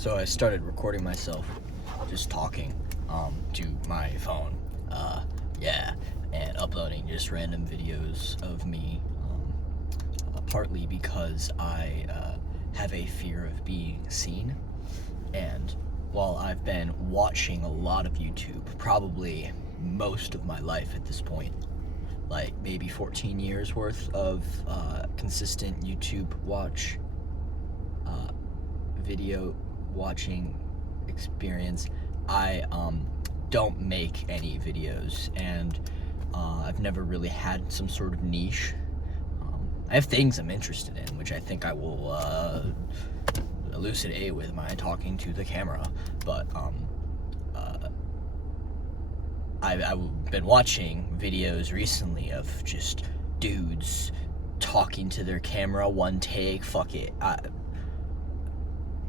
So I started recording myself just talking to my phone, and uploading just random videos of me, partly because I have a fear of being seen. And while I've been watching a lot of YouTube, probably most of my life at this point, like maybe 14 years worth of consistent YouTube video watching experience, I don't make any videos, and I've never really had some sort of niche. I have things I'm interested in, which I think I will elucidate with my talking to the camera, but I've been watching videos recently of just dudes talking to their camera, one take, fuck it,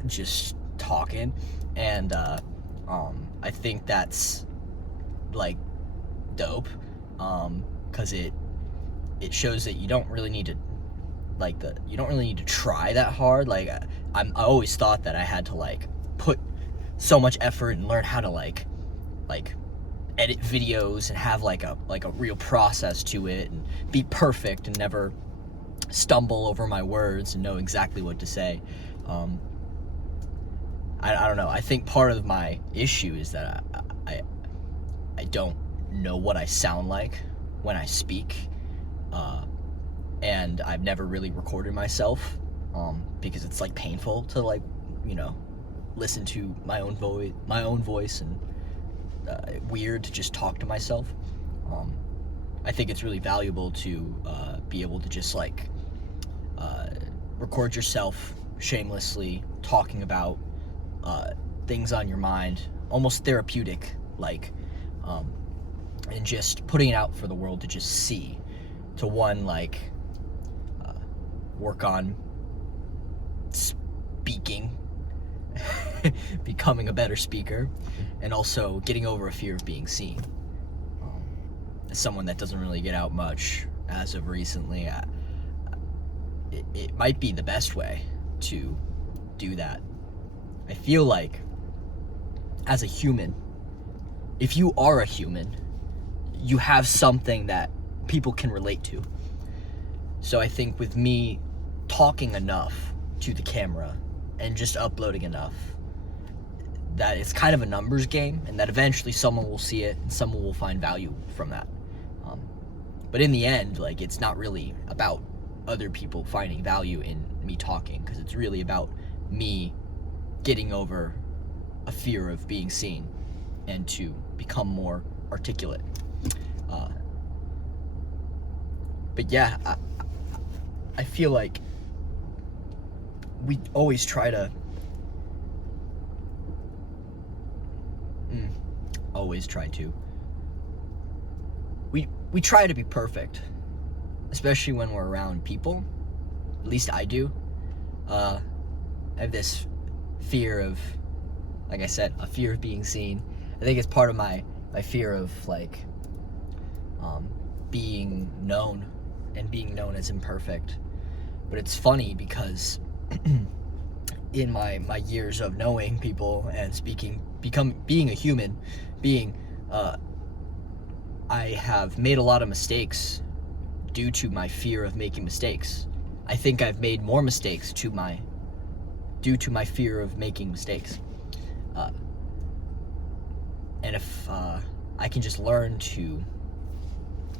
just talking, and I think that's like dope, because it shows that you don't really need to try that hard. Like I always thought that I had to like put so much effort and learn how to like edit videos and have like a real process to it and be perfect and never stumble over my words and know exactly what to say. I don't know. I think part of my issue is that I don't know what I sound like when I speak, and I've never really recorded myself, because it's like painful to like, listen to my own voice, and weird to just talk to myself. I think it's really valuable to be able to just like record yourself shamelessly talking about things on your mind, almost therapeutic like, and just putting it out for the world to just see, to work on speaking, becoming a better speaker, and also getting over a fear of being seen. As someone that doesn't really get out much as of recently, it might be the best way to do that. I feel like, as a human, if you are a human, you have something that people can relate to. So I think with me talking enough to the camera and just uploading enough, that it's kind of a numbers game, and that eventually someone will see it and someone will find value from that. But in the end, like, it's not really about other people finding value in me talking, because it's really about me getting over a fear of being seen and to become more articulate. But yeah, I feel like we always try to we try to be perfect, especially when we're around people. At least I do. I have this fear of, like I said, a fear of being seen. I think it's part of my fear of like being known, and being known as imperfect. But it's funny because in my years of knowing people and being a human being, I have made a lot of mistakes due to my fear of making mistakes. I think I've made more mistakes due to my fear of making mistakes. And if I can just learn to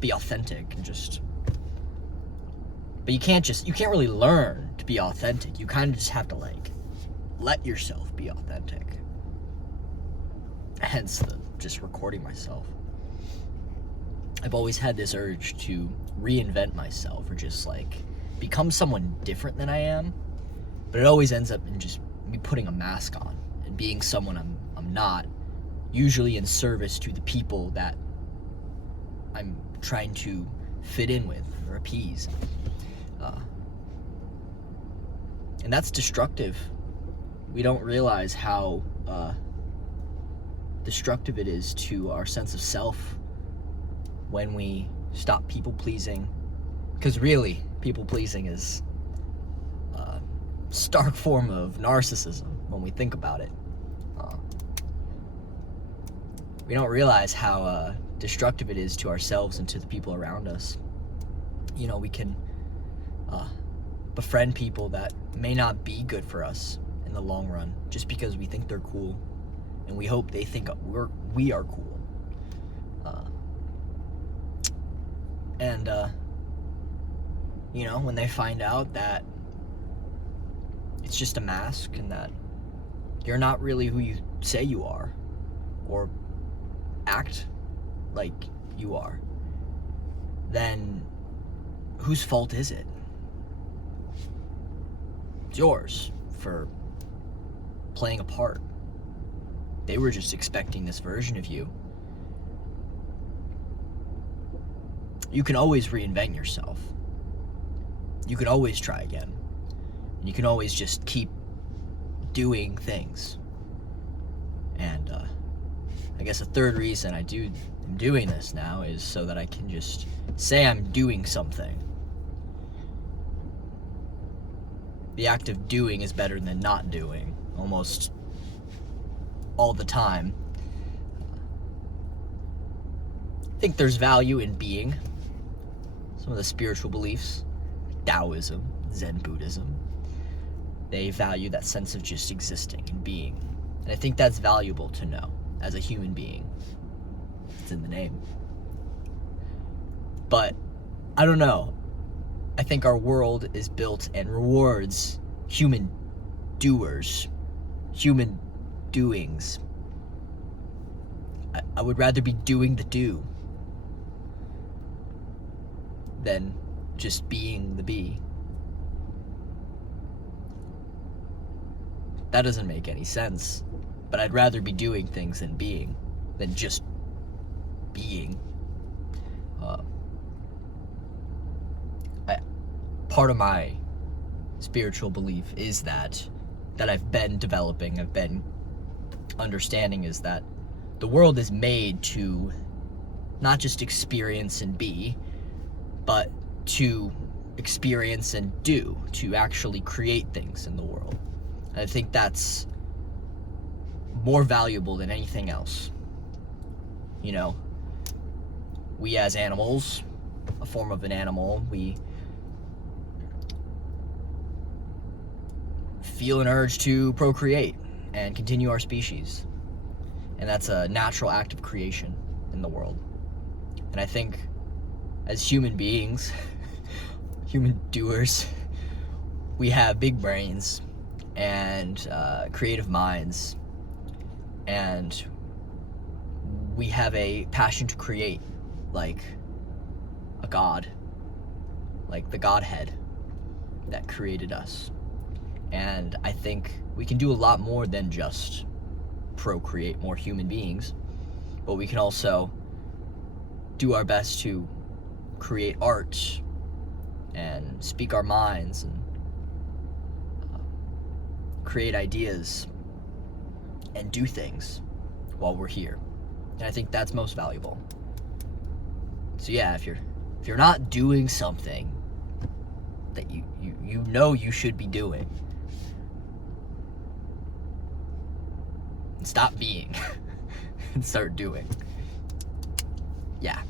be authentic and but you can't really learn to be authentic. You kind of just have to like let yourself be authentic. Hence the just recording myself. I've always had this urge to reinvent myself, or just like become someone different than I am, but it always ends up in just me putting a mask on and being someone I'm not, usually in service to the people that I'm trying to fit in with or appease. And that's destructive. We don't realize how destructive it is to our sense of self when we stop people pleasing. Because really, people pleasing is stark form of narcissism when we think about it. We don't realize how destructive it is to ourselves and to the people around us. You know, we can befriend people that may not be good for us in the long run just because we think they're cool, and we hope they think we are cool. And you know, when they find out that it's just a mask and that you're not really who you say you are or act like you are, then whose fault is it? It's yours for playing a part. They were just expecting this version of you. You can always reinvent yourself. You can always try again. And you can always just keep doing things. And I guess a third reason I'm doing this now is so that I can just say I'm doing something. The act of doing is better than not doing, almost all the time. I think there's value in being. Some of the spiritual beliefs, Taoism, Zen Buddhism, they value that sense of just existing and being. And I think that's valuable to know as a human being. It's in the name. But I don't know. I think our world is built and rewards human doers, human doings. I would rather be doing the do than just being the bee. That doesn't make any sense, but I'd rather be doing things than just being. Part of my spiritual belief is that I've been developing, I've been understanding, is that the world is made to not just experience and be, but to experience and do, to actually create things in the world. And I think that's more valuable than anything else. You know, we as animals, a form of an animal, we feel an urge to procreate and continue our species. And that's a natural act of creation in the world. And I think as human beings, human doers, we have big brains and creative minds, and we have a passion to create, like a god, like the Godhead that created us. And I think we can do a lot more than just procreate more human beings, but we can also do our best to create art and speak our minds and create ideas and do things while we're here. And I think that's most valuable. So yeah, if you're not doing something that you know you should be doing, stop being and start doing. Yeah.